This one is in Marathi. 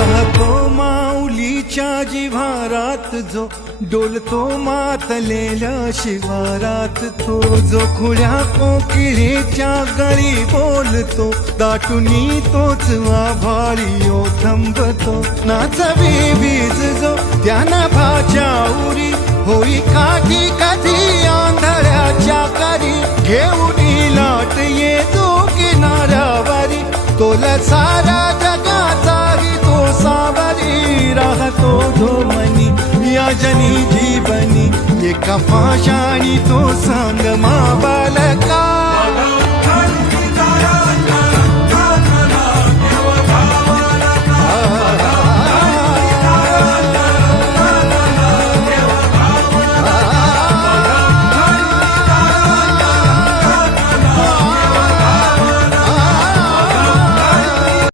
राहतो माऊलीच्या जिव्हारात जो डोलतो मातलेल्या शिवारात तो जो खुल्या कोकिळेच्या गळी बोलतो दाटुनी तोच आभाळी ओथंबतो नाचवी वीज जो त्या नभाच्या उरी होई काठी कधी आंधळ्याच्या करी घेऊनी लाट येतो किनाऱ्यावरी तोला सारा जगाचाही तो सावरी राहतो धोमनी या जनी जीवनी एका पाशाणी तो सांग मा बालका